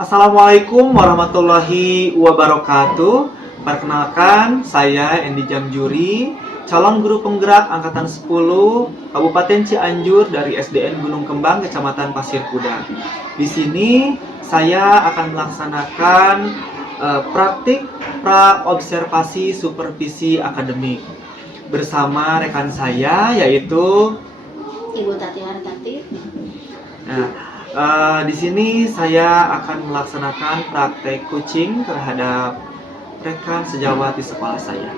Assalamualaikum warahmatullahi wabarakatuh. Perkenalkan, saya Endi Jamjuri, calon guru penggerak angkatan 10 Kabupaten Cianjur dari SDN Gunung Kembang, Kecamatan Pasir Kuda. Di sini saya akan melaksanakan praktik pra-observasi supervisi akademik bersama rekan saya yaitu Ibu Tati Hartati. Nah, di sini saya akan melaksanakan praktek coaching terhadap rekan sejawat di sekolah saya.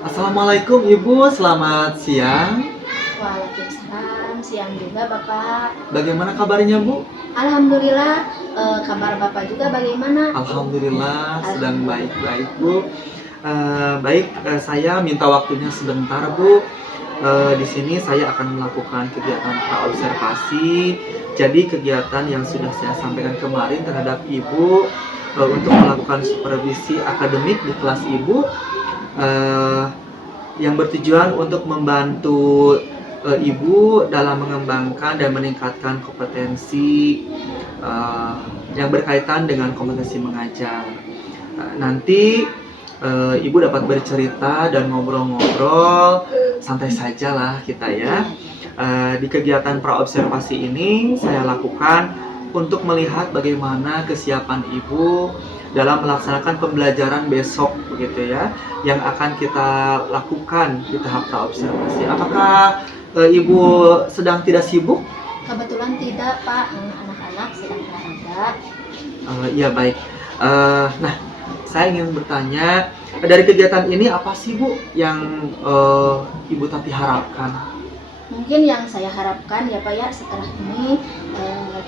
Assalamualaikum Ibu, selamat siang. Waalaikumsalam, siang juga Bapak. Bagaimana kabarnya Bu? Alhamdulillah, kabar Bapak juga bagaimana? Alhamdulillah sedang baik-baik Bu. Saya minta waktunya sebentar Bu. Di sini saya akan melakukan kegiatan praobservasi. Jadi kegiatan yang sudah saya sampaikan kemarin terhadap Ibu untuk melakukan supervisi akademik di kelas Ibu yang bertujuan untuk membantu Ibu dalam mengembangkan dan meningkatkan kompetensi yang berkaitan dengan kompetensi mengajar. Nanti Ibu dapat bercerita dan ngobrol-ngobrol santai saja lah kita ya. Di kegiatan praobservasi ini saya lakukan untuk melihat bagaimana kesiapan Ibu dalam melaksanakan pembelajaran besok begitu ya, yang akan kita lakukan di tahap praobservasi. Apakah Ibu sedang tidak sibuk? Kebetulan tidak Pak, anak-anak sedang olahraga. Iya baik. Nah, saya ingin bertanya, dari kegiatan ini apa sih Bu yang Ibu Tati harapkan? Mungkin yang saya harapkan ya Pak ya, setelah ini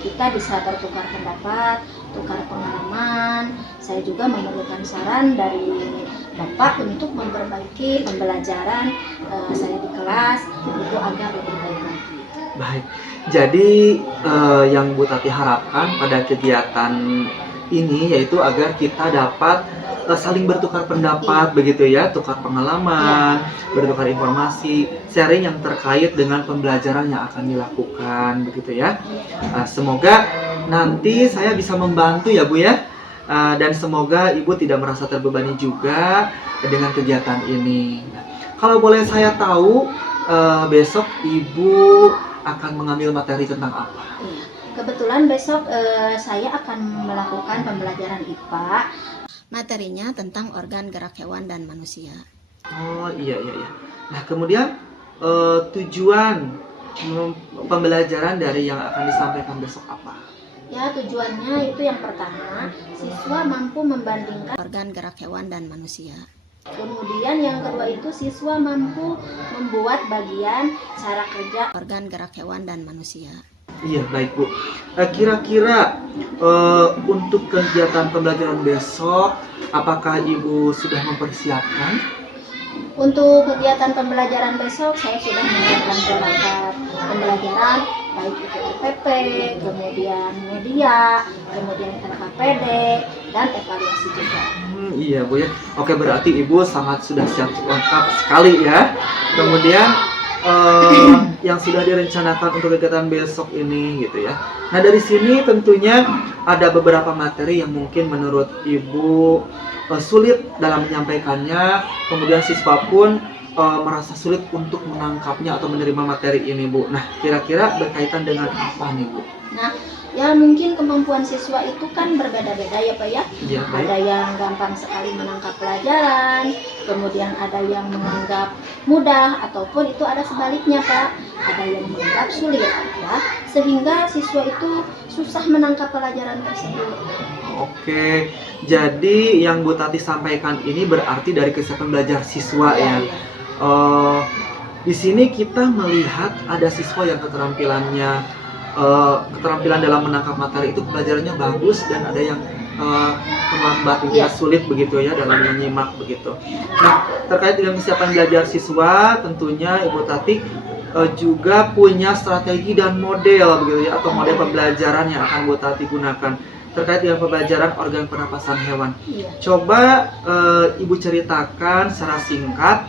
kita bisa bertukar pendapat, tukar pengalaman. Saya juga memerlukan saran dari Bapak untuk memperbaiki pembelajaran saya di kelas itu agar lebih baik lagi. Baik, jadi yang Bu Tati harapkan pada kegiatan ini yaitu agar kita dapat saling bertukar pendapat begitu ya, tukar pengalaman, bertukar informasi, sharing yang terkait dengan pembelajaran yang akan dilakukan begitu ya. Semoga nanti saya bisa membantu ya Bu ya, dan semoga Ibu tidak merasa terbebani juga dengan kegiatan ini. Kalau boleh saya tahu, besok Ibu akan mengambil materi tentang apa? Kebetulan besok saya akan melakukan pembelajaran IPA. Materinya tentang organ gerak hewan dan manusia. Oh iya. Nah kemudian tujuan pembelajaran dari yang akan disampaikan besok apa? Ya, tujuannya itu yang pertama, siswa mampu membandingkan organ gerak hewan dan manusia. Kemudian yang kedua itu siswa mampu membuat bagian cara kerja organ gerak hewan dan manusia. Iya baik Bu. Kira-kira untuk kegiatan pembelajaran besok, apakah Ibu sudah mempersiapkan? Untuk kegiatan pembelajaran besok saya sudah menyiapkan perangkat pembelajaran baik itu RPP, kemudian media, kemudian RKPD, dan evaluasi juga. Iya Bu ya. Oke, berarti Ibu sudah siap lengkap sekali ya. Kemudian yang sudah direncanakan untuk kegiatan besok ini gitu ya. Nah dari sini tentunya ada beberapa materi yang mungkin menurut Ibu sulit dalam menyampaikannya, kemudian siswa pun merasa sulit untuk menangkapnya atau menerima materi ini Bu. Nah kira-kira berkaitan dengan apa nih Bu? Nah, ya mungkin kemampuan siswa itu kan berbeda-beda ya Pak ya. Ya, ada yang gampang sekali menangkap pelajaran, kemudian ada yang menganggap mudah, ataupun itu ada sebaliknya Pak, ada yang menganggap sulit ya, sehingga siswa itu susah menangkap pelajaran tersebut. Oke, jadi yang Bu Tati sampaikan ini berarti dari kesiapan belajar siswa ya. Di sini kita melihat ada siswa yang keterampilan dalam menangkap materi itu pelajarannya bagus, dan ada yang terlambat, sulit begitu ya dalam menyimak begitu. Nah terkait dengan kesiapan belajar siswa, tentunya Ibu Tati juga punya strategi dan model begitu ya, atau model pembelajaran yang akan Bu Tati gunakan terkait dengan pembelajaran organ pernapasan hewan. Coba Ibu ceritakan secara singkat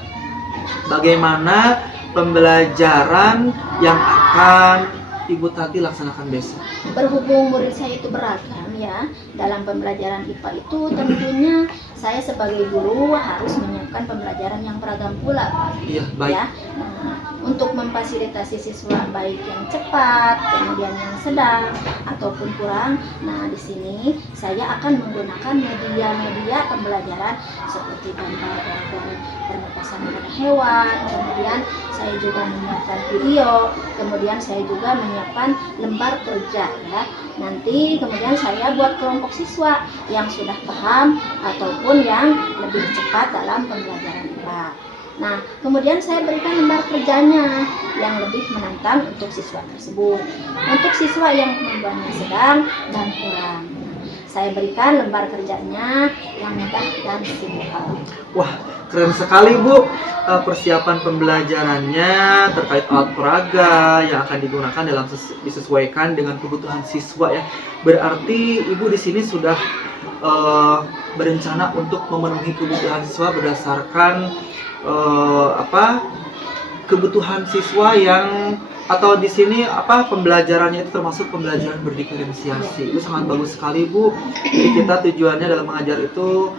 bagaimana pembelajaran yang akan Ibu Tati laksanakan besok? Berhubung murid saya itu beragam ya, dalam pembelajaran IPA itu tentunya saya sebagai guru harus menyiapkan pembelajaran yang beragam pula, Pak. Iya, baik. Ya, nah, untuk memfasilitasi siswa baik yang cepat, kemudian yang sedang ataupun kurang. Nah, di sini saya akan menggunakan media-media pembelajaran seperti gambar pernapasan pada hewan, kemudian saya juga menyiapkan video, kemudian saya juga menyiapkan lembar kerja ya. Nanti kemudian saya buat kelompok siswa yang sudah paham ataupun yang lebih cepat dalam pembelajaran IPA. Nah, kemudian saya berikan lembar kerjanya yang lebih menantang untuk siswa tersebut. Untuk siswa yang kemampuannya sedang dan kurang, saya berikan lembar kerjanya yang mudah dan simpel. Wah, keren sekali Bu. Persiapan pembelajarannya terkait alat peraga yang akan digunakan dalam disesuaikan dengan kebutuhan siswa ya. Berarti Ibu di sini sudah berencana untuk memenuhi kebutuhan siswa berdasarkan kebutuhan siswa yang, atau di sini pembelajarannya itu termasuk pembelajaran berdiferensiasi. Itu sangat bagus sekali Bu. Jadi kita tujuannya dalam mengajar itu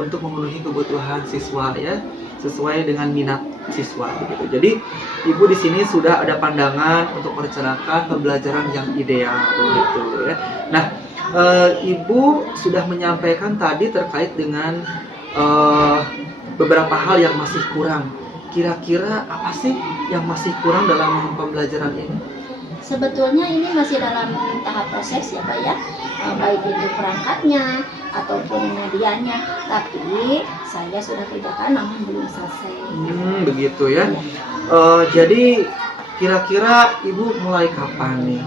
untuk memenuhi kebutuhan siswa ya, sesuai dengan minat siswa begitu. Jadi Ibu di sini sudah ada pandangan untuk merencanakan pembelajaran yang ideal begitu ya. Nah, Ibu sudah menyampaikan tadi terkait dengan beberapa hal yang masih kurang. Kira-kira apa sih yang masih kurang dalam pembelajaran ini? Sebetulnya ini masih dalam tahap proses ya Pak ya, baik itu perangkatnya ataupun medianya, tapi saya sudah kerjakan namun belum selesai. Begitu ya. Jadi kira-kira Ibu mulai kapan nih?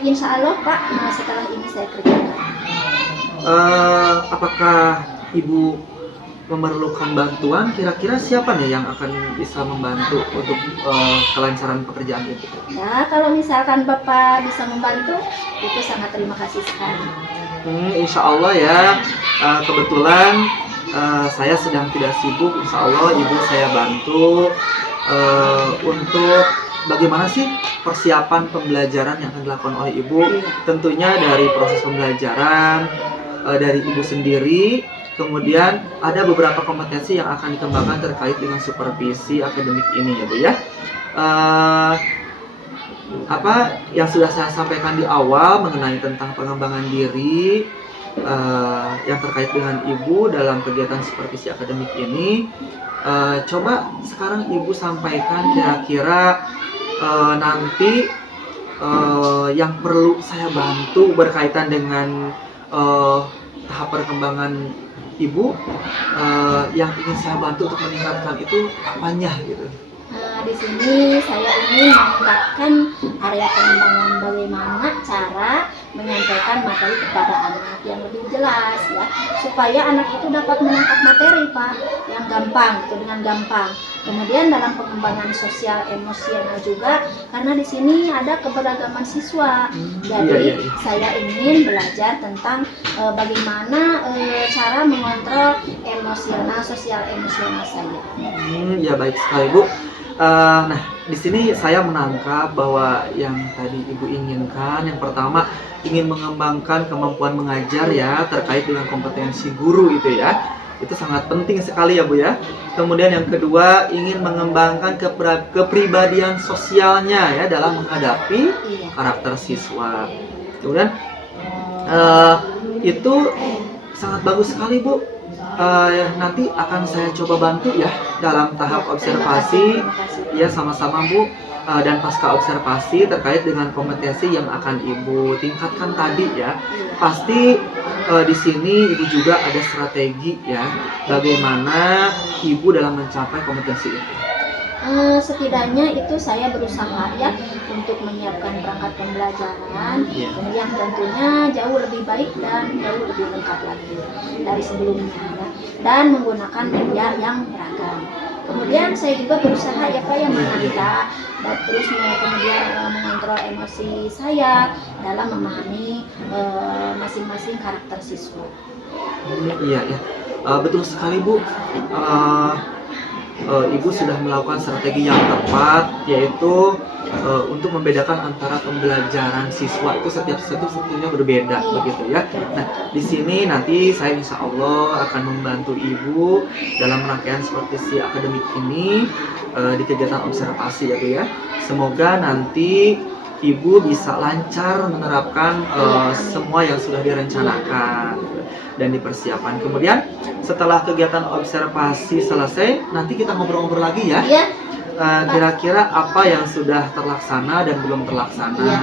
Insya Allah Pak, setelah ini saya kerjakan. Apakah Ibu memerlukan bantuan? Kira-kira siapa nih yang akan bisa membantu untuk kelancaran pekerjaan itu? Ya, kalau misalkan Bapak bisa membantu, itu sangat terima kasih sekali. Insya Allah ya. Kebetulan saya sedang tidak sibuk. Insya Allah Ibu saya bantu untuk bagaimana sih persiapan pembelajaran yang akan dilakukan oleh Ibu. Tentunya dari proses pembelajaran dari Ibu sendiri. Kemudian ada beberapa kompetensi yang akan dikembangkan terkait dengan supervisi akademik ini ya Bu ya. Apa yang sudah saya sampaikan di awal mengenai tentang pengembangan diri yang terkait dengan Ibu dalam kegiatan supervisi akademik ini, coba sekarang Ibu sampaikan kira-kira nanti yang perlu saya bantu berkaitan dengan tahap perkembangan Ibu, yang ingin saya bantu untuk meningkatkan itu apanya gitu? Di sini saya ingin meningkatkan area pengembangan bagaimana cara menyampaikan materi kepada anak yang lebih jelas ya, supaya anak itu dapat menangkap materi Pak yang gampang itu dengan gampang. Kemudian dalam pengembangan sosial emosional juga, karena di sini ada keberagaman siswa. Jadi saya ingin belajar tentang bagaimana cara mengontrol emosional, sosial emosional saya. Ya baik sekali Bu. Nah, di sini saya menangkap bahwa yang tadi Ibu inginkan, yang pertama ingin mengembangkan kemampuan mengajar ya, terkait dengan kompetensi guru itu ya. Itu sangat penting sekali ya Bu ya. Kemudian yang kedua ingin mengembangkan kepribadian sosialnya ya dalam menghadapi karakter siswa. Kemudian itu sangat bagus sekali Bu. Nanti akan saya coba bantu ya dalam tahap observasi. Ya sama-sama Bu. Dan pasca observasi terkait dengan kompetensi yang akan Ibu tingkatkan tadi ya. Pasti di sini Ibu juga ada strategi ya, bagaimana Ibu dalam mencapai kompetensi itu. Setidaknya itu saya berusaha ya untuk menyiapkan perangkat pembelajaran yang tentunya jauh lebih baik dan jauh lebih lengkap lagi dari sebelumnya ya, dan menggunakan media yang beragam. Kemudian saya juga berusaha ya Pak yang menata dan terus kemudian mengontrol emosi saya dalam memahami masing-masing karakter siswa. Iya ya, betul sekali Bu. Ibu sudah melakukan strategi yang tepat, yaitu untuk membedakan antara pembelajaran siswa itu setiap siswa sebetulnya berbeda, begitu ya. Nah, di sini nanti saya insya Allah akan membantu Ibu dalam rangkaian supervisi akademik ini di kegiatan observasi ya Bu ya. Semoga nanti Ibu bisa lancar menerapkan semua yang sudah direncanakan dan dipersiapkan. Kemudian setelah kegiatan observasi selesai, nanti kita ngobrol-ngobrol lagi ya. Iya. Kira-kira apa yang sudah terlaksana dan belum terlaksana. Iya.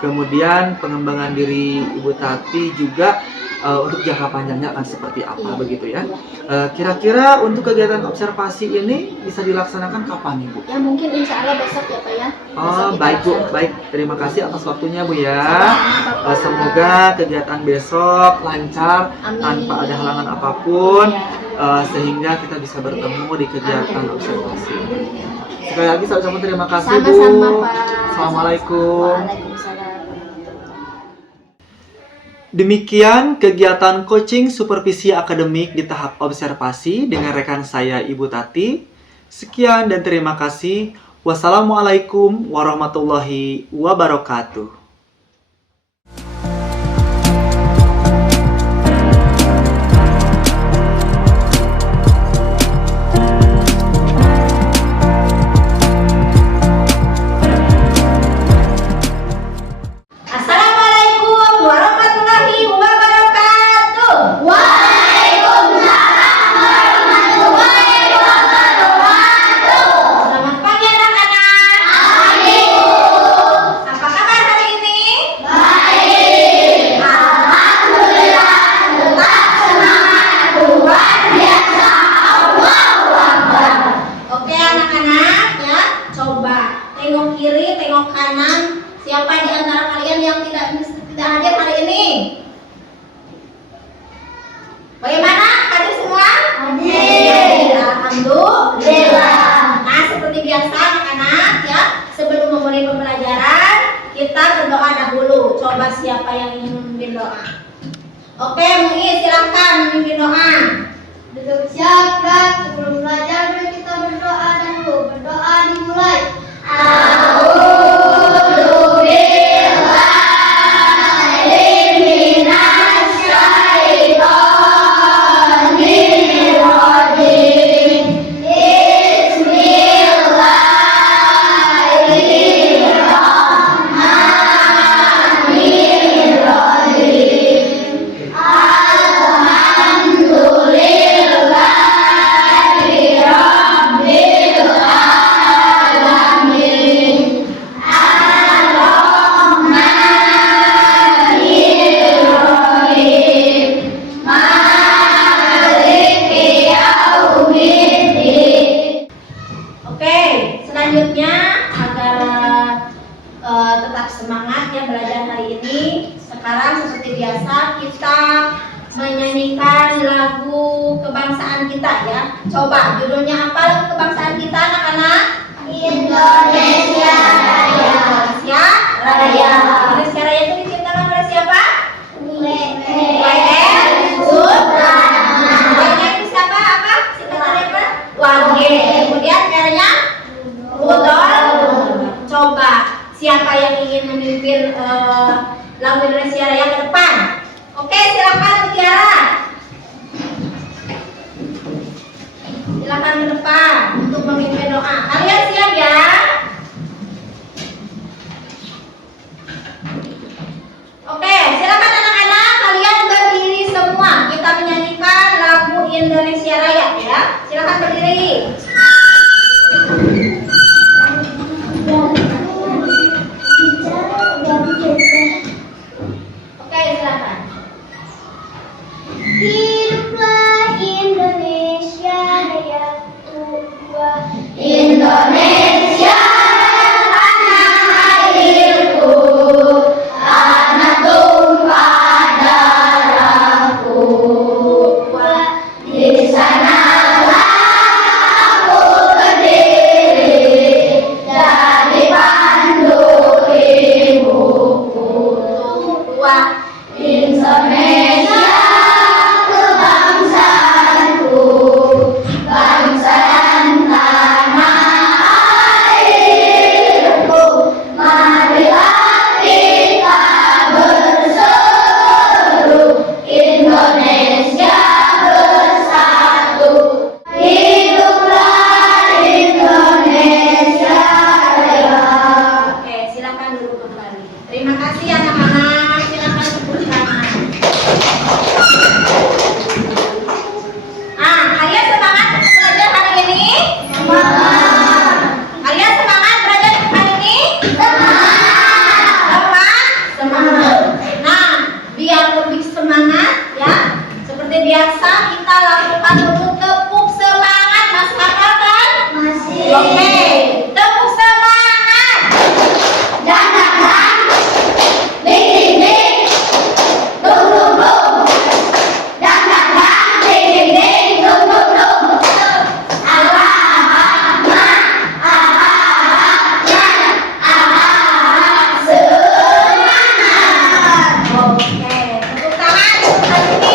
Kemudian pengembangan diri Ibu Tati juga untuk jangka panjangnya akan seperti apa, Iya. begitu ya. Iya. Kira-kira untuk kegiatan observasi ini bisa dilaksanakan kapan Ibu? Ya mungkin insya Allah besok ya Pak ya. Oh, Besok baik Bu, kita baik. Terima kasih atas waktunya Bu ya. Sama-sama, Bapak. Semoga kegiatan besok lancar Amin. tanpa ada halangan apapun, Iya. sehingga kita bisa bertemu di kegiatan Amin. observasi. Sekali lagi saya ucapkan terima kasih Bu. Sama-sama Pak. Assalamualaikum. Waalaikumsalam. Demikian kegiatan coaching supervisi akademik di tahap observasi dengan rekan saya Ibu Tati. Sekian dan terima kasih. Wassalamualaikum warahmatullahi wabarakatuh. Assalamualaikum warahmatullahi wabarakatuh. Waalaikumsalam warahmatullahi wabarakatuh. Selamat pagi anak-anak. Pagi. Apa kabar hari ini? Baik. Alhamdulillah. Tetap semangat. Luar biasa. Allahu Akbar. Oke anak-anak ya, coba tengok kiri, tengok kanan. Siapa di antara kalian yang tidak hadir hari ini? Bagaimana? Hadir semua? Hadir. Alhamdulillah. Nah, seperti biasa anak-anak ya, sebelum memulai pembelajaran, kita berdoa dahulu. Coba siapa yang ingin memimpin doa? Oke, Mui silakan memimpin doa. Duduk siapkan sebelum belajar kita berdoa dulu. Berdoa dimulai. Oke, selanjutnya agar tetap semangat ya belajar hari ini. Sekarang seperti biasa kita menyanyikan lagu kebangsaan kita ya. Coba judulnya apa lagu kebangsaan kita anak-anak? Indonesia Raya. Indonesia Raya. Indonesia Raya itu diciptakan oleh siapa? W.R. Supratman. W.R. itu siapa? Apa? Singkatannya apa? Wage. Kemudian R-nya Rudolf. Coba siapa yang ingin memimpin lagu Indonesia Raya ke depan? Oke, silakan Mutiara. Silakan ke depan untuk memimpin doa. Kalian siap ya? Oke, silakan anak-anak kalian berdiri semua. Kita menyanyikan lagu Indonesia Raya ya. Silakan berdiri. Oke, silakan. Hiduplah Indonesia Raya tua. Indonesia kasih anak-anak. Silakan tepuk tangan. Kalian semangat belajar hari ini? Kalian semangat belajar hari ini? Semangat. Nah, biar lebih semangat ya, seperti biasa kita lakukan dulu tepuk semangat. Masih hafal kan? Masih. Oke, tepuk semangat. Dan datang. Ding ding ding. Dung dung dung. Dan datang. Ding ding ding. Dung dung dung. Oke, tepuk tangan untuk hari ini.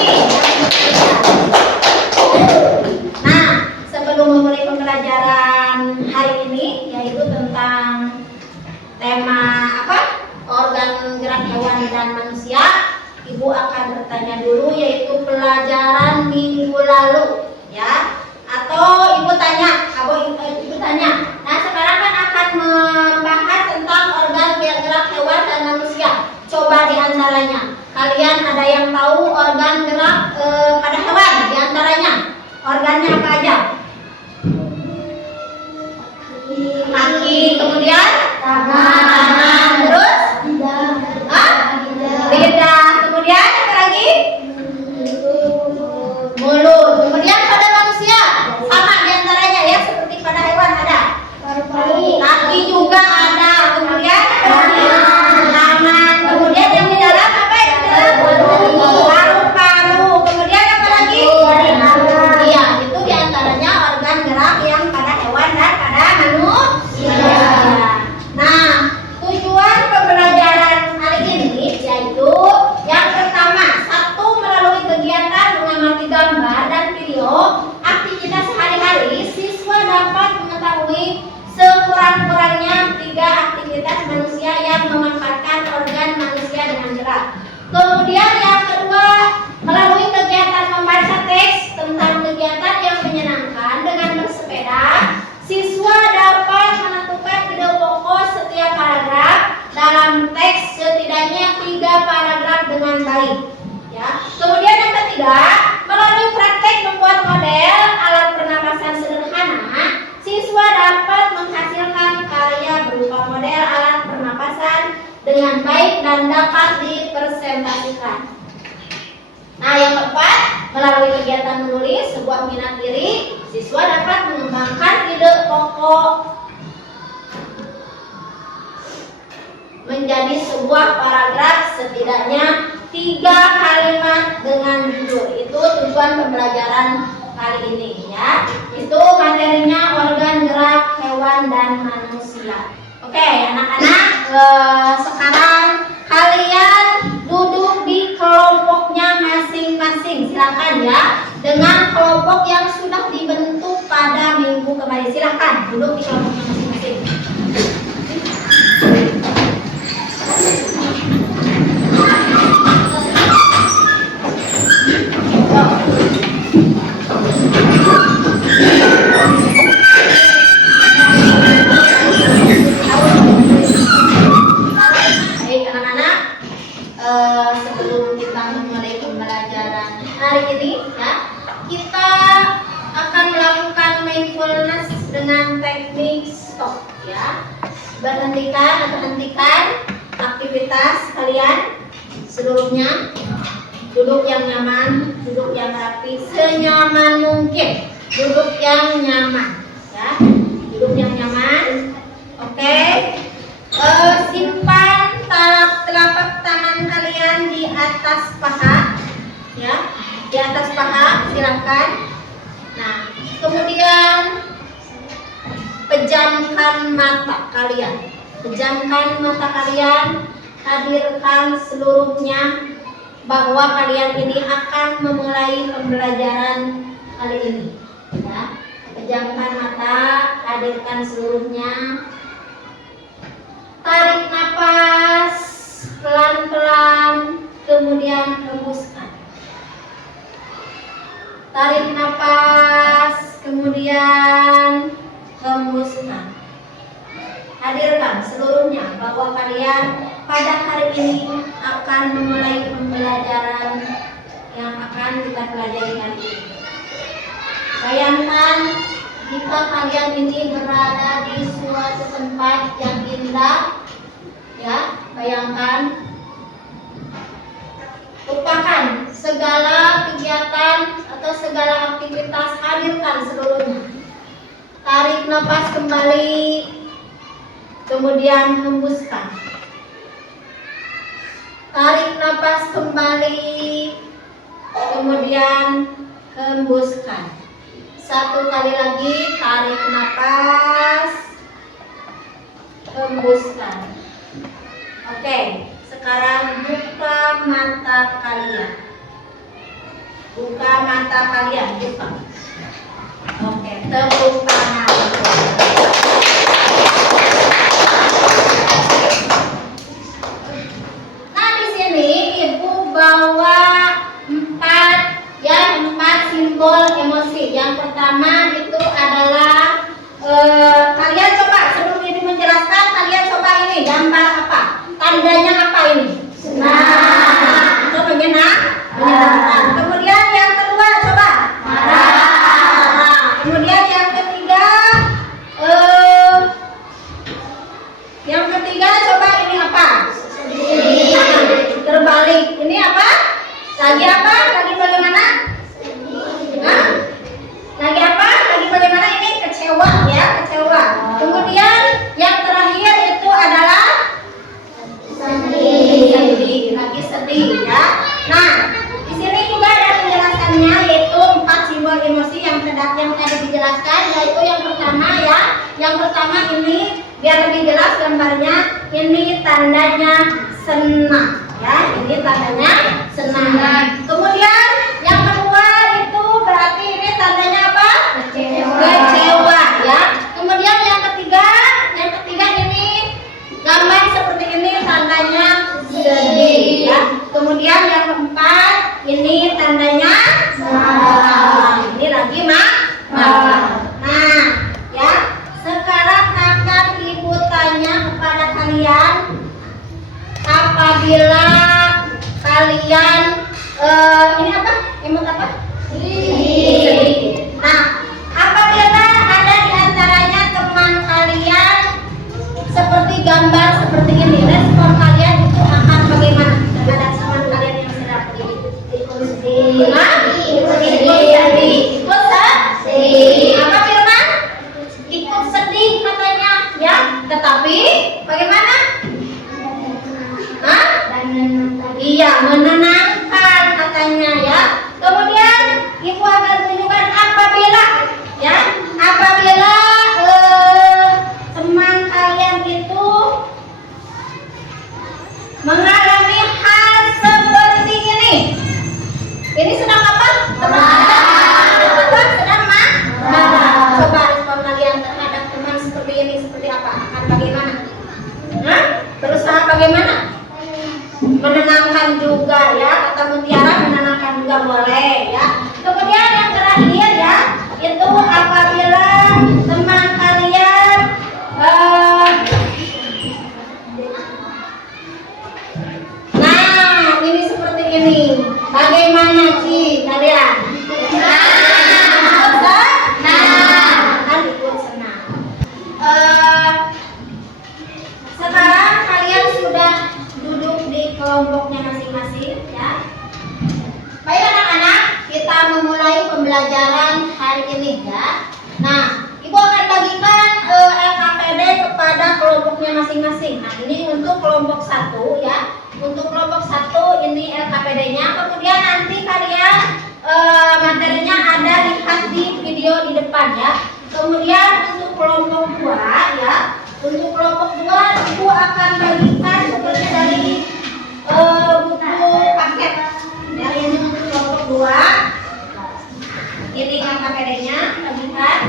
Nah, sebelum memulai pembelajaran hari ini, yaitu tentang tema apa? Organ gerak hewan dan manusia, Ibu akan bertanya dulu, yaitu pelajaran minggu lalu, ya. Atau Ibu tanya, Ibu tanya. Nah, sekarang kan akan membahas tentang organ gerak hewan dan manusia. Coba diantaranya, kalian ada yang tahu organ gerak pada hewan? Diantaranya, organnya apa aja? Kaki, kemudian tangan, terus lidah, kemudian apa lagi? Mulut. Kemudian pada manusia sama diantaranya ya, seperti pada hewan ada. Kaki juga ada. Kemudian tangan. Kemudian yang di dalam apa yang di dalam? Paru-paru. Kemudian apa lagi? Iya, itu diantaranya organ gerak yang pada hewan dan pada manusia. Nah, tujuan pembelajaran kali ini yaitu yang pertama, satu, melalui kegiatan mengamati gambar dan video aktivitas sehari-hari, siswa dapat mengetahui sekurang-kurangnya 3 aktivitas manusia yang memanfaatkan organ manusia dengan gerak. Kemudian yang kedua, melalui kegiatan membaca teks tentang kegiatan yang menyenangkan dengan bersepeda, siswa dapat menentukan ide pokok setiap paragraf dalam teks, setidaknya 3 paragraf dengan baik. Ya. Kemudian yang ketiga, melalui praktek membuat model alat pernapasan sederhana, siswa dapat menghasilkan karya berupa model alat pernapasan dengan baik dan dapat dipresentasikan. Nah, yang keempat, melalui kegiatan menulis sebuah minat diri, siswa dapat mengembangkan ide pokok menjadi sebuah paragraf, setidaknya 3 kalimat dengan judul. Itu tujuan pembelajaran kali ini ya. Itu materinya organ gerak hewan dan manusia. Oke, anak-anak, sekarang kalian duduk di kelompoknya masing-masing. Silakan ya, dengan kelompok yang sudah dibentuk pada minggu kemarin. Silakan duduk di kelompoknya masing-masing. Baik anak-anak, sebelum kita memulai pembelajaran hari ini ya, kita akan melakukan mindfulness dengan teknik stop ya. Berhentikan atau hentikan aktivitas kalian seluruhnya. Duduk yang nyaman, duduk yang rapi, senyaman mungkin. Duduk yang nyaman ya. Duduk yang nyaman. Oke. Simpan telapak tangan kalian di atas paha ya. Di atas paha, silakan. Nah, kemudian pejamkan mata kalian. Pejamkan mata kalian, hadirkan seluruhnya bahwa kalian ini akan memulai pembelajaran kali ini. Ya. Pejamkan mata, hadirkan seluruhnya. Tarik nafas pelan-pelan, kemudian hembuskan. Tarik nafas, kemudian hembuskan. Hadirkan seluruhnya bahwa kalian pada hari hari ini akan memulai pembelajaran yang akan kita pelajari hari ini. Bayangkan jika kalian ini berada di suatu tempat yang indah, ya, bayangkan. Lupakan segala kegiatan atau segala aktivitas, hadirkan seluruhnya. Tarik nafas kembali, kemudian hembuskan. Tarik nafas kembali, kemudian hembuskan. Satu kali lagi, tarik nafas, hembuskan. Oke, sekarang buka mata kalian. Buka mata kalian, buka. Oke, tepuk tangan. Nah, di sini Ibu bawa empat simbol emosi. Yang pertama itu adalah kalian coba sebelum ini menjelaskan, kalian coba ini gambar apa? Tandanya apa ini? Senang. Itu menyenangkan. Kemudian yang kedua coba marah. Kemudian yang ketiga coba ini apa? Sedih. Terbalik. Ini apa? Lagi apa? Lagi bagaimana? Hah? Lagi apa? Lagi bagaimana? Ini kecewa, ya, kecewa. Kemudian yang terakhir itu adalah sedih. Lagi sedih, ya. Nah, di sini juga ada penjelasannya, yaitu 4 simbol emosi yang tadi dijelaskan, yaitu yang pertama, ya. Yang pertama ini biar lebih jelas gambarnya, ini tandanya senang, ya. Ini tandanya senang. Kemudian yang kedua itu berarti ini tandanya apa? Kecewa, ya. Kemudian yang ketiga ini gambar seperti ini tandanya sedih, ya. Kemudian yang keempat ini tandanya marah. Ini lagi marah. Nah, ya. Sekarang akan Ibu tanya kepada kalian, apabila kalian ini apa? Emot apa? Sedih. Nah, apabila ada di antaranya teman kalian seperti gambar seperti ini, respon kalian itu akan bagaimana terhadap teman kalian yang sedang ikut sedih? Ikut sedih. Apa Firman? Ikut sedih katanya, ya. Tetapi bagaimana? Hah? Iya, menenangkan katanya, ya. Kemudian Ibu akan tunjukkan apabila teman kalian itu mengalami hal seperti ini. Ini sedang apa? Sedang marah. Coba respon kalian terhadap teman seperti ini seperti apa? Akan bagaimana? Hah? Berusaha bagaimana? Menenangkan juga, ya, kata Mutiara, menenangkan juga boleh, ya. Kemudian yang terakhir, ya, itu apabila teman kalian nah, ini seperti ini. Bagaimana sih kalian? Kan ikut senang. Sekarang kalian sudah duduk di kelompoknya masing-masing, ya. Baik anak-anak, kita memulai pembelajaran hari ini, ya. Nah, Ibu akan bagikan LKPD kepada kelompoknya masing-masing. Nah, ini untuk kelompok 1, ya. Untuk kelompok 1 ini LKPD-nya. Kemudian nanti kalian materinya ada lihat di video di depan, ya. Kemudian untuk kelompok 2, ya. Untuk kelompok 2 Ibu akan bagikan seperti dari buku paket. Ya, ini untuk kelompok 2. Ini LKPD-nya, bagikan.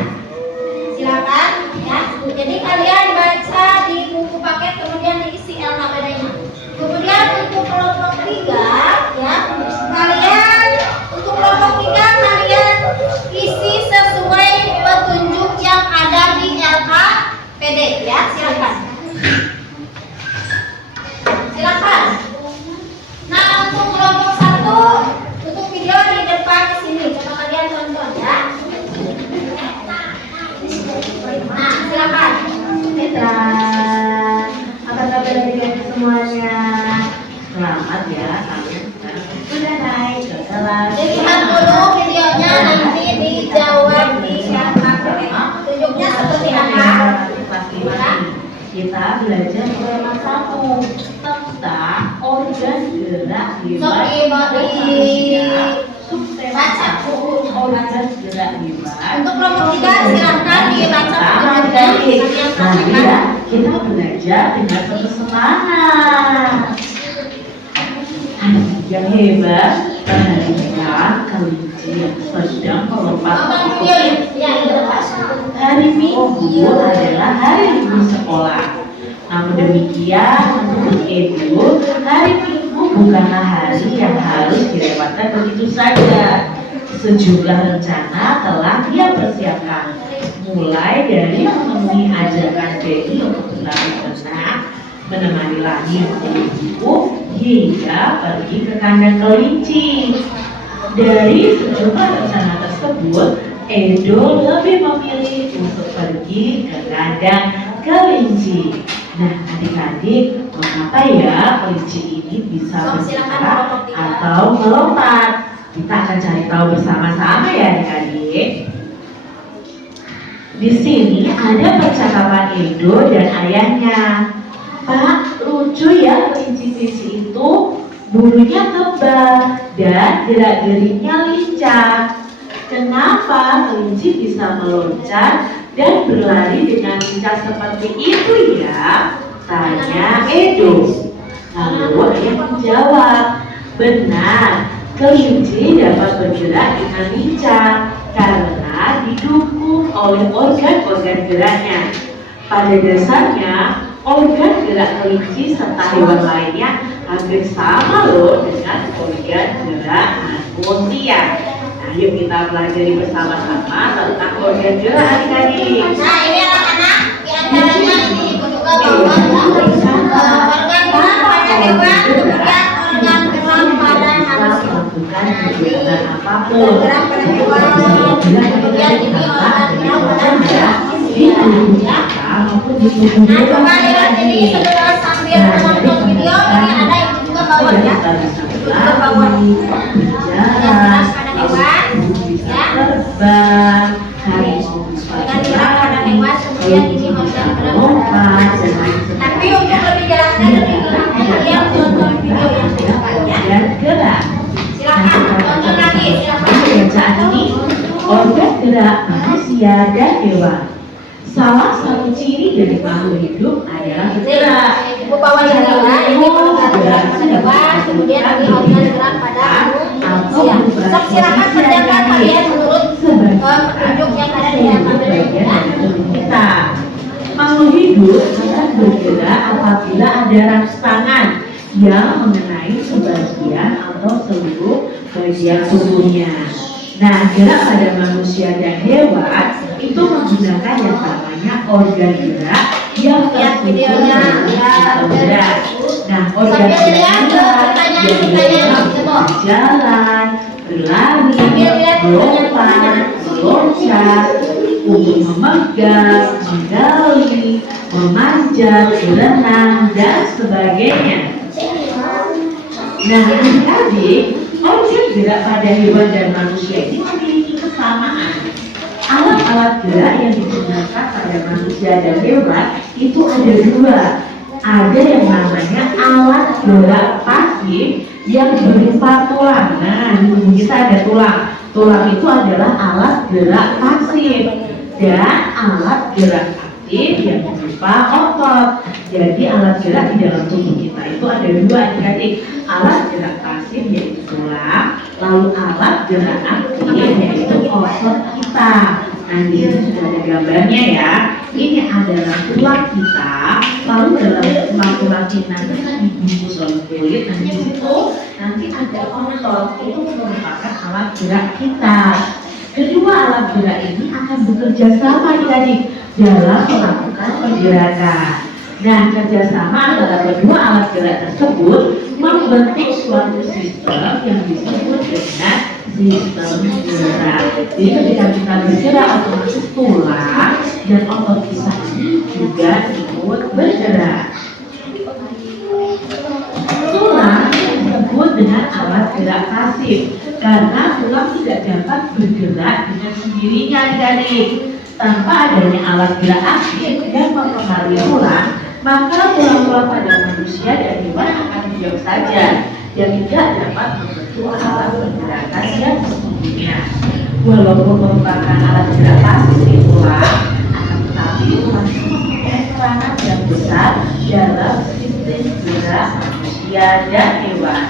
Silakan, ya. Jadi kalian baca di buku paket, kemudian diisi LKPD-nya. Kemudian untuk kelompok 3, ya, kalian untuk kelompok 3 kalian isi sesuai petunjuk yang ada di LKPD, ya. Silakan. kita belajar tema 1 tentang organ gerak hebat manusia. Subtema 1 organ gerak hebat. Untuk kelompok 3 silahkan dibaca Nanti ya, kita belajar dengan penuh semangat. Yang hebat perhatikan kelinci yang sedang melompat. Hari Minggu adalah hari libur sekolah. Namun demikian, menurut Edu, hari Minggu bukanlah hari yang harus dilewatkan begitu saja. Sejumlah rencana telah dia persiapkan, mulai dari memenuhi ajakan Dedi untuk berlari berenang, menemani Lani membeli buku, hingga pergi ke kandang kelinci. Dari sejumlah rencana tersebut, Edo lebih memilih untuk pergi ke kandang kelinci. Nah, adik-adik, mengapa ya kelinci ini bisa bergerak atau melompat? Kita akan cari tahu bersama-sama ya adik-adik. Di sini ada percakapan Edo dan ayahnya. Pak, lucu ya kelinci-kelinci itu, bulunya tebal dan gerak-geriknya lincah. Kenapa kelinci bisa meloncat dan berlari dengan lincah seperti itu ya? Tanya Edo. Lalu ayah menjawab, benar, kelinci dapat bergerak dengan lincah karena didukung oleh organ-organ geraknya. Pada dasarnya, organ gerak kelinci serta hewan lainnya hampir sama loh dengan organ gerak manusia. Nah, yuk kita pelajari bersama-sama tentang organ gerak adik-adik. Nah, ini anak-anak di antaranya juga bahwa organ gerak pada hewan, kemudian organ gerak pada manusia. Bukan kegiatan apapun. Gerak pada hewan, kemudian ini organ gerak pada manusia. Maupun di tubuh Nah, coba lihat ini setelah sambil menonton video, ini ada ibu juga bawa ya. Ibu juga bawa. Gerak pada hewan, ya. terbang, Organ gerak pada hewan, kemudian ini organ gerak pada manusia. Tapi untuk lebih jelasnya lebih kemudian tonton video yang ke depannya. dan gerak. Silakan tonton lagi, silakan. Bacaan ini organ gerak manusia dan hewan. Salah satu ciri dari makhluk hidup adalah bergerak. Ibu bawa yang ini organ gerak pada hewan, kemudian ini organ gerak pada manusia. Sok silakan kerjakan kalian menurut petunjuk yang ada di halaman berikutnya. Kita makhluk hidup akan bergerak apabila ada rangsangan yang mengenai sebagian atau seluruh bagian tubuhnya. Nah, gerak pada manusia dan hewan itu menggunakan yang namanya organ gerak yang videonya, bergerak. Nah, organ gerak yang berjalan, berlari, melompat, meloncat, untuk memegang, menggali, memanjat, berenang, dan sebagainya. Nah, adik-adik, organ gerak pada hewan dan manusia ini memiliki kesamaan. Alat-alat gerak yang digunakan pada manusia dan hewan itu ada dua. Ada yang namanya alat gerak pasif yang berupa tulang. Nah, di tubuh kita ada tulang. Tulang itu adalah alat gerak pasif dan alat gerak aktif yang berupa otot. Jadi alat gerak di dalam tubuh kita itu ada dua adik-adik. Alat gerak pasif yaitu tulang, lalu alat gerak aktif yaitu otot kita. Nah, di sini sudah ada gambarnya ya. Ini adalah tulang kita, lalu dalam tulang kita nanti dibungkus oleh kulit. Nah, di situ nanti ada otot, itu merupakan alat gerak kita. Kedua alat gerak ini akan bekerja sama adik-adik dalam melakukan pergerakan. Nah, kerjasama antara kedua alat gerak tersebut membentuk suatu sistem yang disebut dengan sistem gerak. Jadi ketika kita bergerak, otomatis tulang dan otot kita ini juga ikut bergerak. Tulang disebut dengan alat gerak pasif karena tulang tidak dapat bergerak dengan sendirinya adik-adik. Tanpa adanya alat gerak aktif yang mempengaruhi tulang, maka pola-pola pada manusia dan hewan akan diam saja dan tidak dapat membentuk alat pergerakan yang sesungguhnya. Walaupun merupakan alat gerak pasif ulang, akan tetapi masih mempunyai peranan yang besar dalam sistem gerak manusia dan hewan.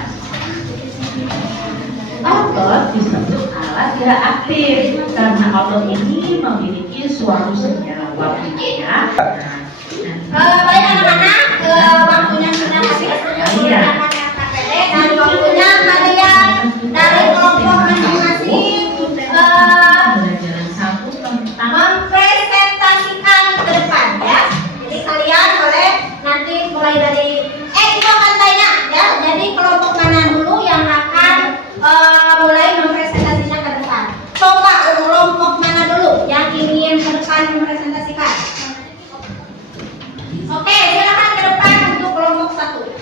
Otot disebut alat gerak aktif karena otot ini memiliki suatu senyawa waktunya. Baik anak-anak, waktunya sudah habis untuk menggunakan RKPD dan waktunya kalian dari kelompok masing-masing mempresentasikan ke depan ya. Jadi kalian boleh nanti mulai dari itu akan tanya ya. Jadi kelompok mana dulu yang akan mulai mempresentasinya ke depan? Coba kelompok mana dulu yang ingin ke depan mempresentasikan? Oke, silakan ke depan untuk kelompok 1.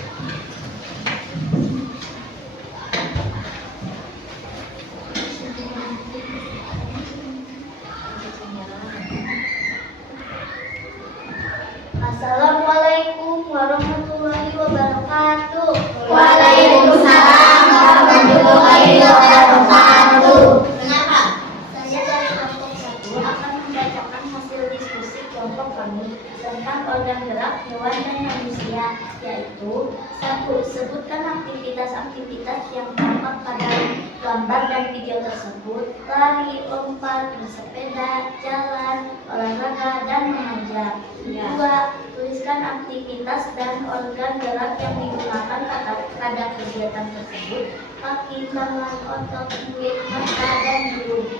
Assalamualaikum warahmatullahi wabarakatuh. Waalaikumsalam warahmatullahi wabarakatuh. Kenapa? Saya dari kelompok 1 akan membacakan hasil diskusi kelompok kami tentang organ gerak hewan dan manusia, yaitu 1. Sebutkan aktivitas-aktivitas yang tampak pada gambar dan video tersebut: lari, lompat, bersepeda, jalan, olahraga, dan mengajar. 2. Tuliskan aktivitas dan organ gerak yang digunakan pada kegiatan tersebut: kaki, tangan, otot, mulut, mata, dan hidung.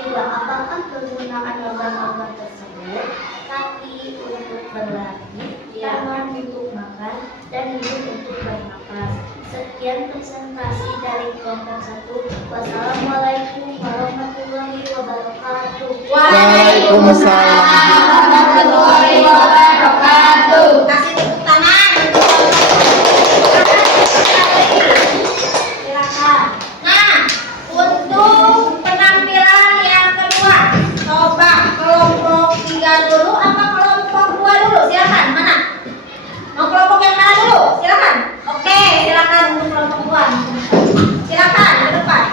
3. Apakah kegunaan organ-organ tersebut? Kaki untuk berlari, tangan untuk makan, dan hidung untuk bernapas. Sekian presentasi dari kelompok 1. Wassalamualaikum warahmatullahi wabarakatuh. Waalaikumsalam warahmatullahi wabarakatuh. Kasih tepuk tangan. Silakan. Nah, untuk penampilan yang kedua, coba kelompok 3 dulu apa kelompok 2 dulu? Silakan. Mana? Mau kelompok yang mana dulu? Silakan. Oke, silakan untuk kelompok 2. Silakan ke depan.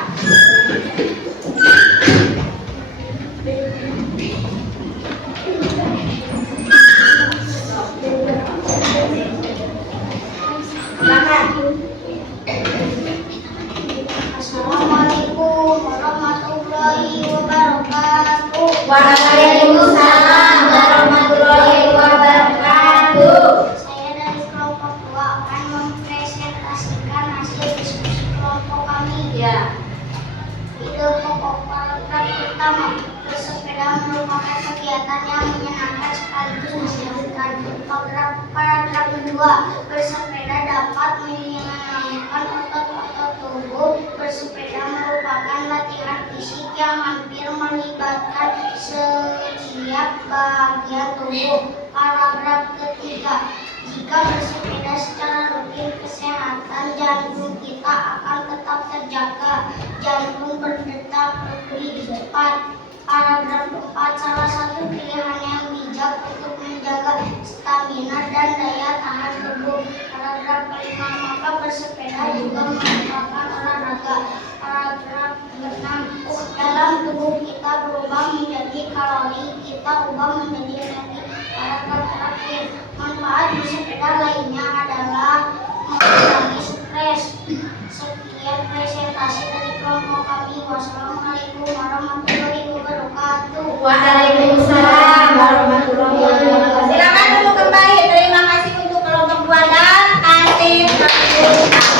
Silakan. Assalamualaikum warahmatullahi wabarakatuh. Waalaikumsalam warahmatullahi wabarakatuh. Saya dari kelompok 2 akan mempresentasikan hasil diskusi kelompok kami. Ya. Ide pokok paragraf pertama: bersepeda merupakan kegiatan yang menyenangkan sekaligus menyenangkan. Paragraf kedua: bersepeda dapat menyenangkan otot-otot tubuh. Bersepeda merupakan latihan fisik yang hampir melibatkan setiap bagian tubuh. Paragraf ketiga: jika bersepeda secara rutin, kesehatan jantung kita akan tetap terjaga. Jantung berdetak lebih cepat. Paragraf 4: salah satu pilihan yang bijak untuk menjaga stamina dan daya tahan tubuh. Paragraf 5: maka bersepeda juga merupakan olahraga. Paragraf 6: dalam tubuh kita berubah menjadi kalori, kita ubah menjadi energi. Paragraf terakhir: manfaat bersepeda lainnya adalah mengurangi stres. Sekian presentasi dari kelompok kami. Wassalamualaikum warahmatullahi wabarakatuh. Waalaikumsalam warahmatullahi wabarakatuh. Silakan dulu kembali. Terima kasih untuk kelompok 2 dan kasih tepuk tangan.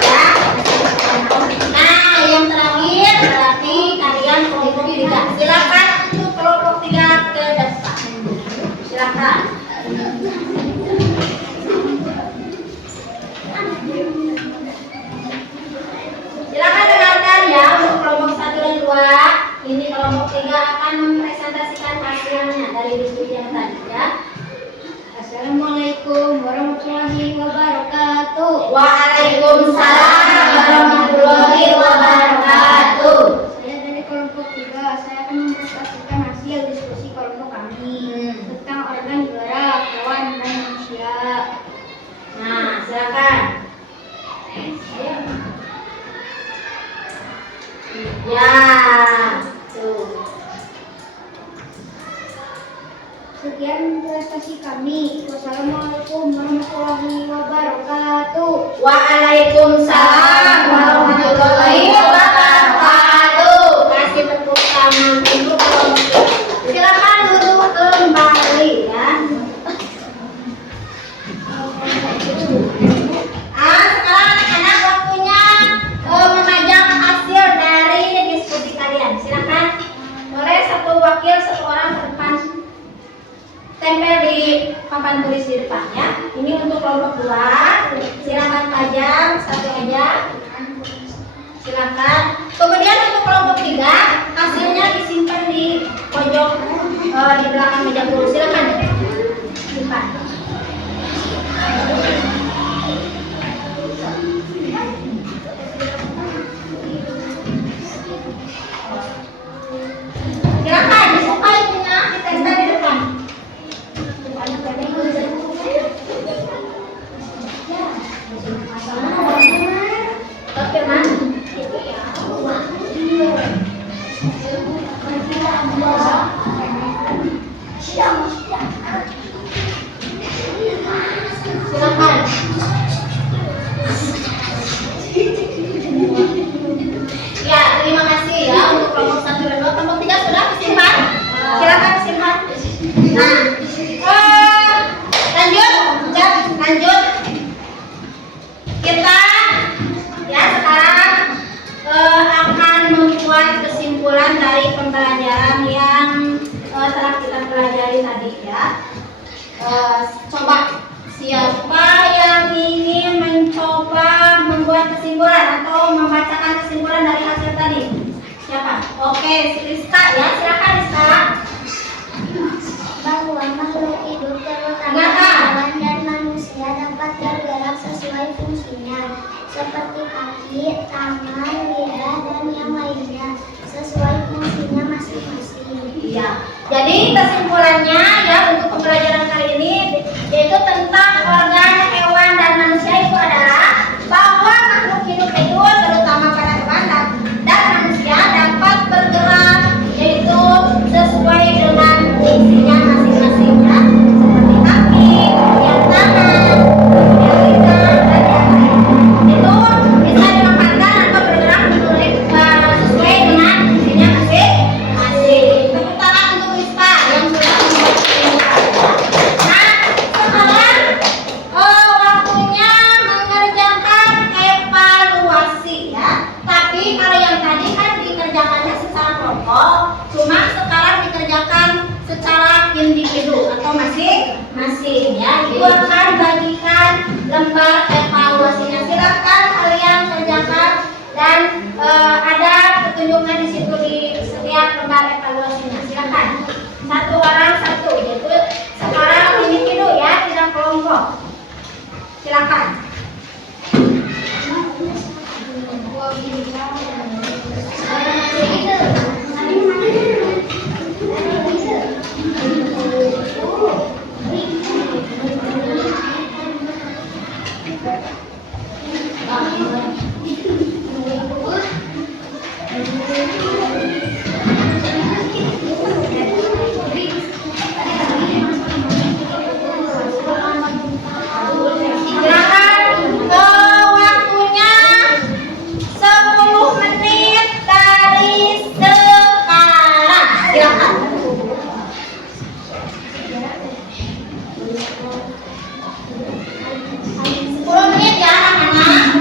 Ya. Nah, yang terakhir berarti kalian kelompok 3. Silakan untuk kelompok 3 ke depan. Silakan. Silakan dengarkan ya untuk kelompok 1 dan 2. Ini kelompok 3 akan mempresentasikan hasilnya dari diskusi yang tadi ya. Assalamualaikum warahmatullahi wabarakatuh. Waalaikumsalam warahmatullahi wabarakatuh. Saya dari kelompok 3. Saya akan mempresentasikan hasil diskusi kelompok kami tentang organ gerak hewan diskusi kami. Wassalamualaikum warahmatullahi wabarakatuh. Waalaikumsalam warahmatullahi wabarakatuh. Kasih tepuk tangan untuk kelompok. Silakan duduk kembali ya. Sekarang anak-anak waktunya memajang hasil dari diskusi kalian. Silakan. Boleh satu wakil, satu orang ke depan. Tempel di papan tulis di depannya. Ini untuk kelompok 2. Silakan pajang satu aja. Silakan. Kemudian untuk kelompok 3, hasilnya disimpan di pojok di belakang meja guru. Silakan simpan. Silakan dibuka itunya, ditempel di depan. Firman. Silakan. Ya, terima kasih ya untuk kelompok 1 dan 2. Kelompok 3 sudah disimpan. Silakan disimpan. Nah, lanjut. Kita ya sekarang akan membuat kesimpulan dari pembelajaran yang telah kita pelajari tadi ya. Coba siapa yang ingin mencoba membuat kesimpulan atau membacakan kesimpulan dari hasil tadi? Siapa? Oke, Rizka ya, silakan Rizka. Bahwa makhluk hidup terutama hewan dan manusia dapat bergerak sesuai fungsinya, seperti kaki, tangan, lidah, dan yang lainnya, sesuai fungsinya masing-masing. Iya. Jadi kesimpulannya ya untuk pembelajaran kali ini yaitu tentang organ hewan dan manusia itu adalah bahwa makhluk hidup itu terutama pada hewan dan manusia dapat bergerak yaitu sesuai dengan fungsinya masing-masing ya, seperti kaki, kemudian tangan, kemudian lidah dan yang lain. Itu bisa dimakankan atau bergerak sesuai dengan fungsinya masing-masing. Tepuk tangan untuk Rizka yang sudah membuat kesimpulan. Nah, sekarang waktunya mengerjakan evaluasi ya. Tapi kalau yang tadi kan dikerjakannya secara kelompok, cuma sekarang dikerjakan secara individu atau masing-masing ya. Ibu akan bagikan lembar evaluasinya. Silakan kalian kerjakan dan ada petunjuknya di situ di setiap lembar evaluasinya. Silakan. Satu orang satu. Yaitu sekarang individu ya, tidak kelompok. Silakan. Waktunya 10 menit dari sekarang. Silakan. 10 menit ya anak-anak.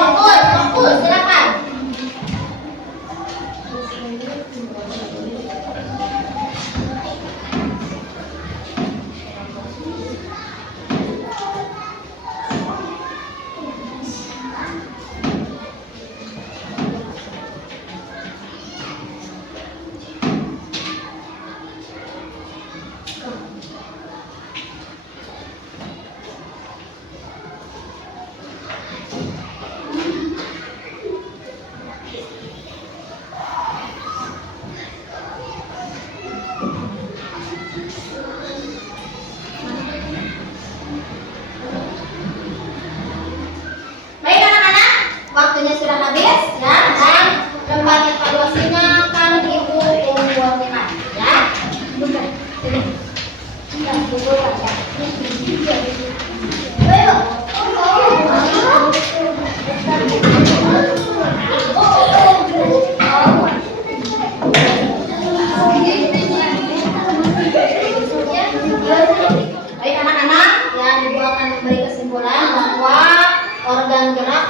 Fokus.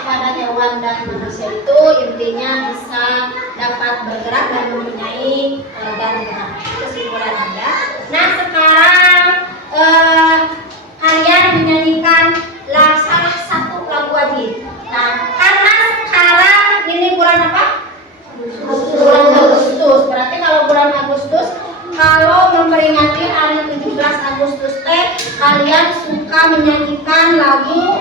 kepada hewan dan manusia itu intinya bisa dapat bergerak dan mempunyai organ gerak. Kesimpulannya ya. Nah sekarang kalian menyanyikan salah satu lagu wajib. Nah karena sekarang ini bulan apa? Bulan Agustus. Berarti kalau bulan Agustus, kalau memperingati hari 17 Agustus kalian suka menyanyikan lagu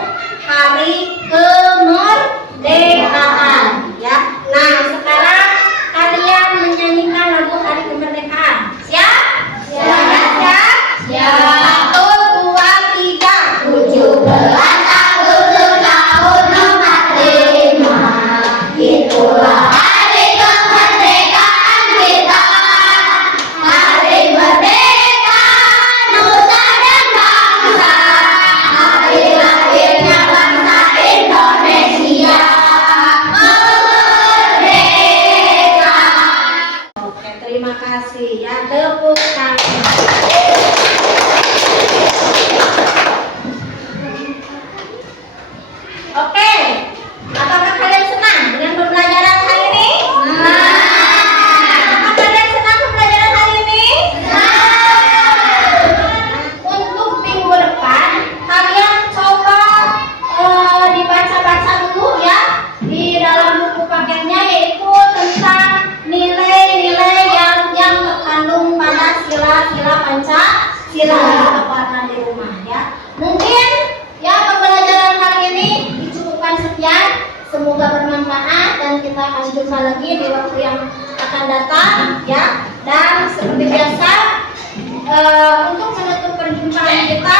Hari Kemerdekaan ya. Nah sekarang kalian menyanyikan lagu Hari Kemerdekaan. Siap? Siap. Siap. 1, 2, 3. 17 Agustus tahun 45. Itulah hari kemerdekaan kita. Hari merdeka nusa dan bangsa. Hari lahirnya bangsa Indonesia. Merdeka. Oke, terima kasih ya. Tepuk tangan. Oke, apakah kalian senang dengan pembelajaran hari ini? Apakah kalian senang pembelajaran hari ini? Untuk minggu depan, kalian coba dibaca-baca dulu ya di dalam buku paketnya, yaitu tentang nilai-nilai yang terkandung pada sila-sila Pancasila. Hafalkan di rumah ya. Mungkin ya pembelajaran hari ini dicukupkan sekian. Semoga bermanfaat dan kita akan jumpa lagi di waktu yang akan datang ya. Dan seperti biasa untuk menutup perjumpaan kita,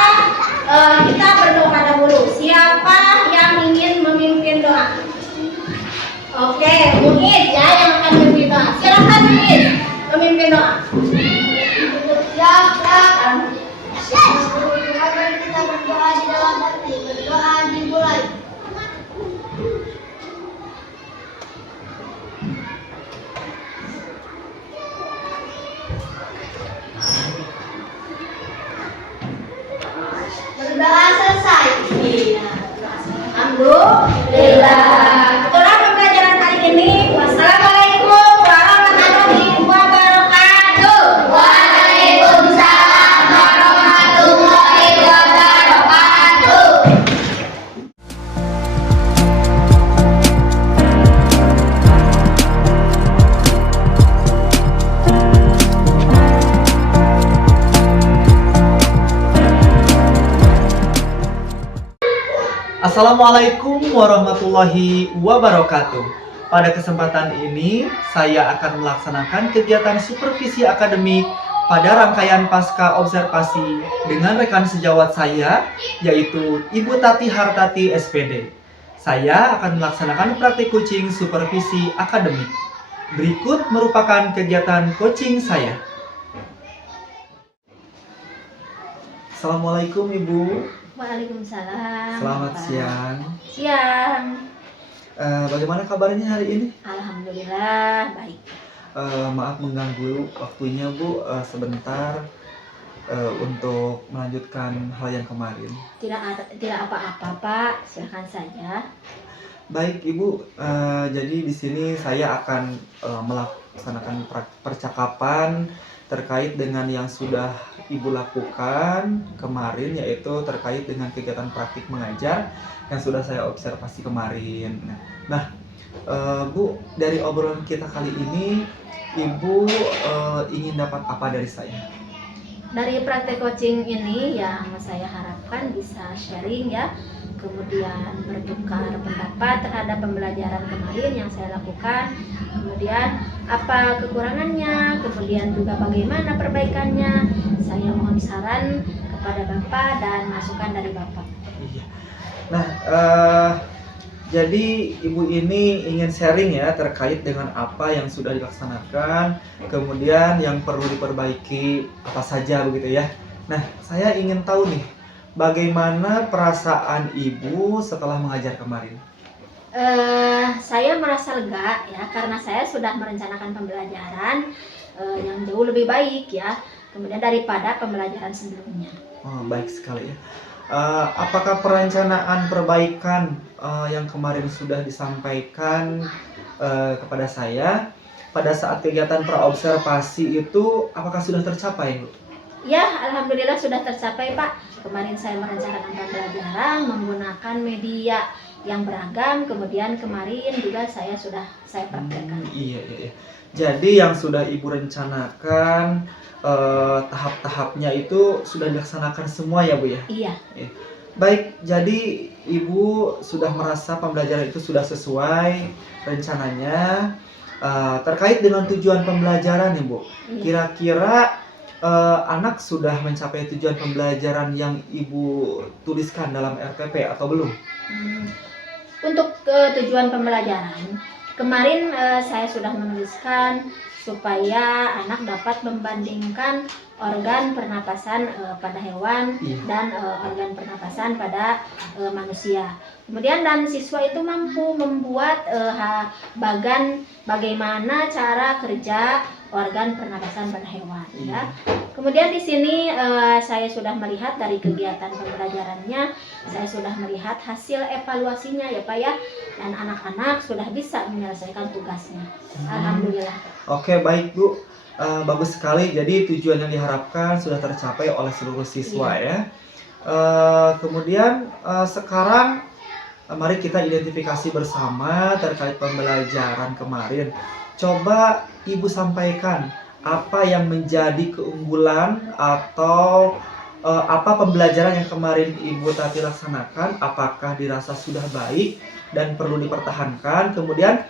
kita berdoa dahulu. Siapa yang ingin memimpin doa? Oke, Muhid ya yang akan memimpin doa. Silakan Muhid memimpin doa. Mari kita berdoa di dalam hati. Berdoa dimulai. Berdoa selesai. Alhamdulillah. Itulah pembelajaran hari ini. Wassalamualaikum warahmatullahi wabarakatuh. Waalaikumsalam warahmatullahi wabarakatuh. Assalamualaikum warahmatullahi wabarakatuh. Pada kesempatan ini, saya akan melaksanakan kegiatan supervisi akademik pada rangkaian pasca observasi dengan rekan sejawat saya, yaitu Ibu Tati Hartati SPD. Saya akan melaksanakan praktik coaching supervisi akademik. Berikut merupakan kegiatan coaching saya. Assalamualaikum Ibu. Waalaikumsalam. Selamat Bapak. siang. Siang. Bagaimana kabarnya hari ini? Alhamdulillah baik. Maaf mengganggu waktunya Bu, sebentar untuk melanjutkan hal yang kemarin. Tidak apa-apa Pak, silakan saja. Baik Ibu, jadi di sini saya akan melaksanakan percakapan terkait dengan yang sudah Ibu lakukan kemarin, yaitu terkait dengan kegiatan praktik mengajar yang sudah saya observasi kemarin. Nah, Bu, dari obrolan kita kali ini, Ibu ingin dapat apa dari saya? Dari praktek coaching ini yang saya harapkan bisa sharing ya, kemudian bertukar pendapat terhadap pembelajaran kemarin yang saya lakukan, kemudian apa kekurangannya, kemudian juga bagaimana perbaikannya. Saya mohon saran kepada Bapak dan masukan dari Bapak. Iya. Nah, jadi Ibu ini ingin sharing ya terkait dengan apa yang sudah dilaksanakan, kemudian yang perlu diperbaiki apa saja begitu ya. Nah, saya ingin tahu nih, bagaimana perasaan Ibu setelah mengajar kemarin? Saya merasa lega ya, karena saya sudah merencanakan pembelajaran yang jauh lebih baik ya, kemudian daripada pembelajaran sebelumnya. Oh, baik sekali ya. apakah perencanaan perbaikan yang kemarin sudah disampaikan kepada saya pada saat kegiatan praobservasi itu apakah sudah tercapai, Bu? Ya, alhamdulillah sudah tercapai, Pak. Kemarin saya merencanakan pembelajaran menggunakan media yang beragam, kemudian kemarin juga saya praktekkan. Iya. Jadi yang sudah Ibu rencanakan tahap-tahapnya itu sudah dilaksanakan semua ya, Bu ya? Iya. Baik, jadi Ibu sudah merasa pembelajaran itu sudah sesuai rencananya. Terkait dengan tujuan pembelajaran nih, Bu. Iya. Kira-kira anak sudah mencapai tujuan pembelajaran yang Ibu tuliskan dalam RPP atau belum? Untuk tujuan pembelajaran, kemarin saya sudah menuliskan supaya anak dapat membandingkan organ pernapasan pada hewan dan organ pernapasan pada manusia. Kemudian dan siswa itu mampu membuat bagaimana cara kerja organ pernapasan pada hewan, ya. Kemudian di sini saya sudah melihat dari kegiatan pembelajarannya, saya sudah melihat hasil evaluasinya ya Pak ya, dan anak-anak sudah bisa menyelesaikan tugasnya. Alhamdulillah. Oke, baik Bu. Bagus sekali. Jadi tujuan yang diharapkan sudah tercapai oleh seluruh siswa ya. Kemudian sekarang mari kita identifikasi bersama terkait pembelajaran kemarin. Coba Ibu sampaikan apa yang menjadi keunggulan atau apa pembelajaran yang kemarin Ibu tadi laksanakan, apakah dirasa sudah baik dan perlu dipertahankan. Kemudian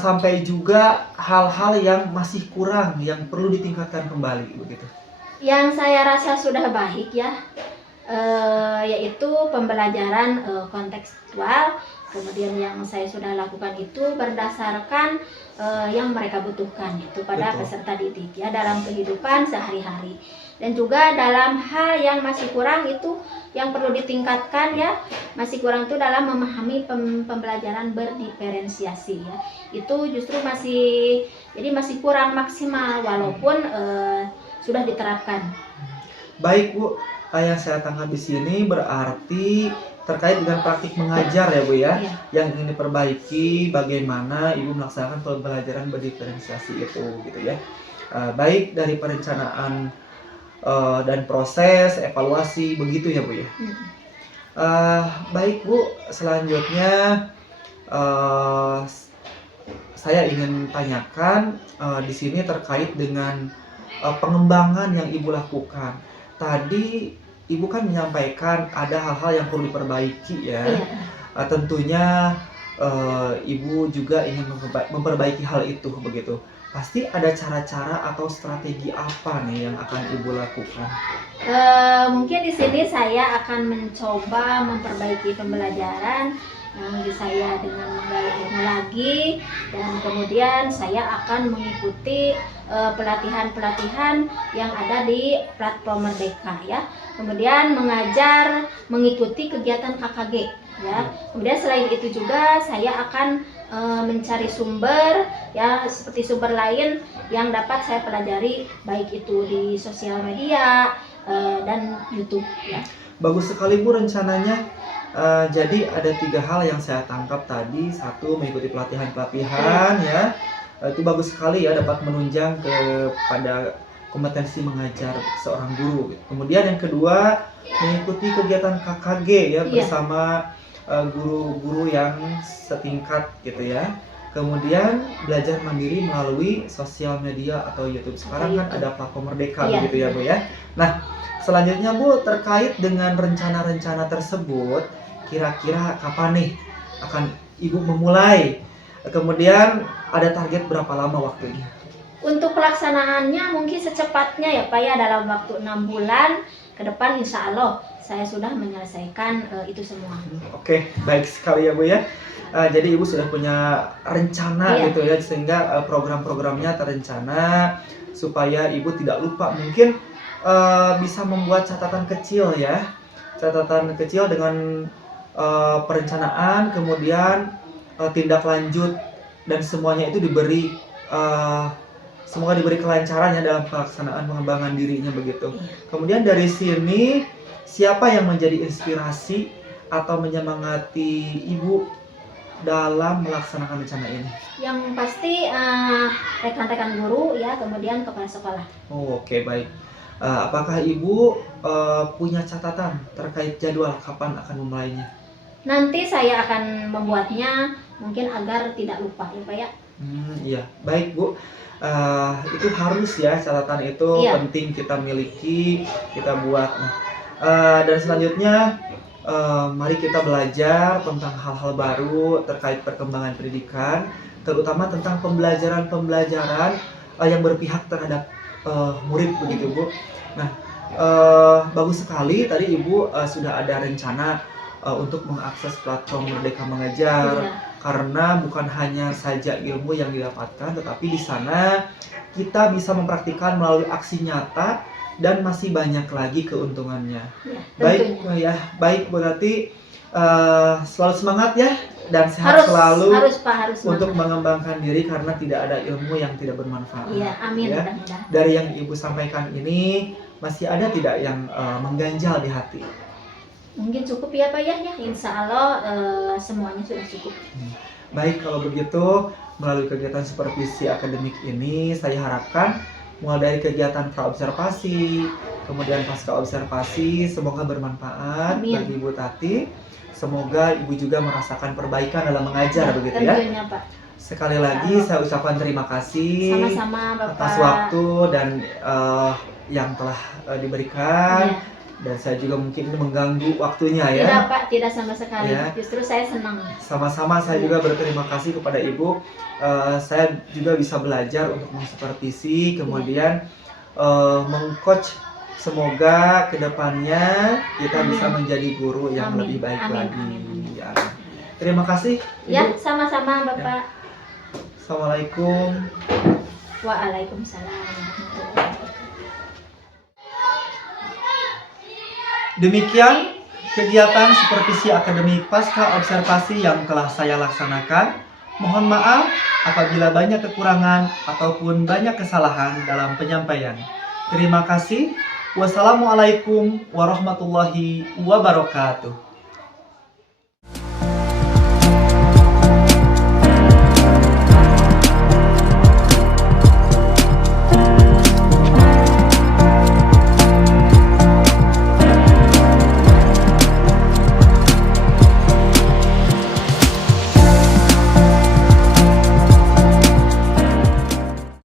sampai juga hal-hal yang masih kurang yang perlu ditingkatkan kembali begitu. Yang saya rasa sudah baik ya, yaitu pembelajaran kontekstual. Kemudian yang saya sudah lakukan itu berdasarkan yang mereka butuhkan, itu pada peserta didik ya dalam kehidupan sehari-hari. Dan juga dalam hal yang masih kurang itu yang perlu ditingkatkan ya, masih kurang itu dalam memahami pembelajaran berdiferensiasi ya. Itu justru masih kurang maksimal walaupun sudah diterapkan. Baik Bu, yang saya tangkap di sini berarti terkait dengan praktik mengajar ya Bu ya, yang ingin diperbaiki bagaimana Ibu melaksanakan pembelajaran berdiferensiasi itu gitu ya. Baik dari perencanaan dan proses evaluasi begitu ya Bu ya. Baik Bu, selanjutnya saya ingin tanyakan di sini terkait dengan pengembangan yang Ibu lakukan. Tadi Ibu kan menyampaikan ada hal-hal yang perlu diperbaiki ya. Tentunya Ibu juga ingin memperbaiki hal itu begitu. Pasti ada cara-cara atau strategi apa nih yang akan Ibu lakukan? Mungkin di sini saya akan mencoba memperbaiki pembelajaran yang saya dengan menggali ilmu lagi, dan kemudian saya akan mengikuti pelatihan-pelatihan yang ada di platform Merdeka ya. Kemudian mengikuti kegiatan KKG ya. Kemudian selain itu juga saya akan mencari sumber ya, seperti sumber lain yang dapat saya pelajari baik itu di sosial media dan YouTube ya. Bagus sekali Bu rencananya. Jadi ada 3 hal yang saya tangkap tadi. 1, mengikuti pelatihan-pelatihan ya. Itu bagus sekali ya, dapat menunjang kepada kompetensi mengajar seorang guru. Kemudian yang kedua, mengikuti kegiatan KKG ya bersama guru-guru yang setingkat gitu ya. Kemudian belajar mandiri melalui sosial media atau YouTube. Sekarang kan ada platform Merdeka begitu ya Bu ya. Nah, selanjutnya Bu, terkait dengan rencana-rencana tersebut, kira-kira kapan nih akan Ibu memulai? Kemudian ada target berapa lama waktunya? Untuk pelaksanaannya mungkin secepatnya ya Pak ya, dalam waktu 6 bulan ke depan insya Allah saya sudah menyelesaikan itu semua. Oke, baik sekali ya Bu ya. Jadi Ibu sudah punya rencana gitu ya, sehingga program-programnya terencana supaya Ibu tidak lupa. Mungkin bisa membuat catatan kecil ya, catatan kecil dengan perencanaan, kemudian tindak lanjut, dan semuanya itu diberi semoga diberi kelancaran ya dalam pelaksanaan pengembangan dirinya begitu. Kemudian dari sini siapa yang menjadi inspirasi atau menyemangati Ibu dalam melaksanakan rencana ini? Yang pasti rekan-rekan guru ya, kemudian kepala sekolah. Oh, oke, baik. Apakah Ibu punya catatan terkait jadwal kapan akan memulainya? Nanti saya akan membuatnya mungkin agar tidak lupa ya Pak ya. Iya, baik Bu. Itu harus ya, catatan itu Iya. penting kita miliki, kita buat. Dan selanjutnya, mari kita belajar tentang hal-hal baru terkait perkembangan pendidikan, terutama tentang pembelajaran yang berpihak terhadap murid begitu Bu. Nah, bagus sekali tadi Ibu sudah ada rencana untuk mengakses platform Merdeka Mengajar. Iya. Karena bukan hanya saja ilmu yang didapatkan, tetapi di sana kita bisa mempraktikkan melalui aksi nyata dan masih banyak lagi keuntungannya. Ya, Baik tentunya. ya, baik berarti selalu semangat ya dan sehat Harus selalu Pak, harus untuk semangat. mengembangkan diri karena tidak ada ilmu yang tidak bermanfaat. Iya, amin Ya. mudah-mudahan. Dari yang Ibu sampaikan ini masih ada tidak yang mengganjal di hati? Mungkin cukup ya Pak ya, insya Allah semuanya sudah cukup. Baik, kalau begitu melalui kegiatan supervisi akademik ini saya harapkan mulai dari kegiatan praobservasi, kemudian pasca observasi, semoga bermanfaat Amin. bagi Ibu Tati. Semoga Ibu juga merasakan perbaikan dalam mengajar begitu ya. Tentunya Pak. Sekali lagi saya ucapkan terima kasih Sama-sama Bapak. atas waktu dan yang telah diberikan. Iya. Dan saya juga mungkin ini mengganggu waktunya ya. Tidak Pak, tidak sama sekali. Ya. Justru saya senang. Sama-sama saya juga berterima kasih kepada Ibu. Saya juga bisa belajar untuk mensupervisi, kemudian mengcoach. Semoga kedepannya kita Amin. bisa menjadi guru yang Amin. lebih baik Amin. lagi. Amin. Ya. Terima kasih Ya, Ibu. sama-sama Bapak. Assalamualaikum. Waalaikumsalam. Demikian kegiatan supervisi akademik pasca observasi yang telah saya laksanakan. Mohon maaf apabila banyak kekurangan ataupun banyak kesalahan dalam penyampaian. Terima kasih. Wassalamualaikum warahmatullahi wabarakatuh.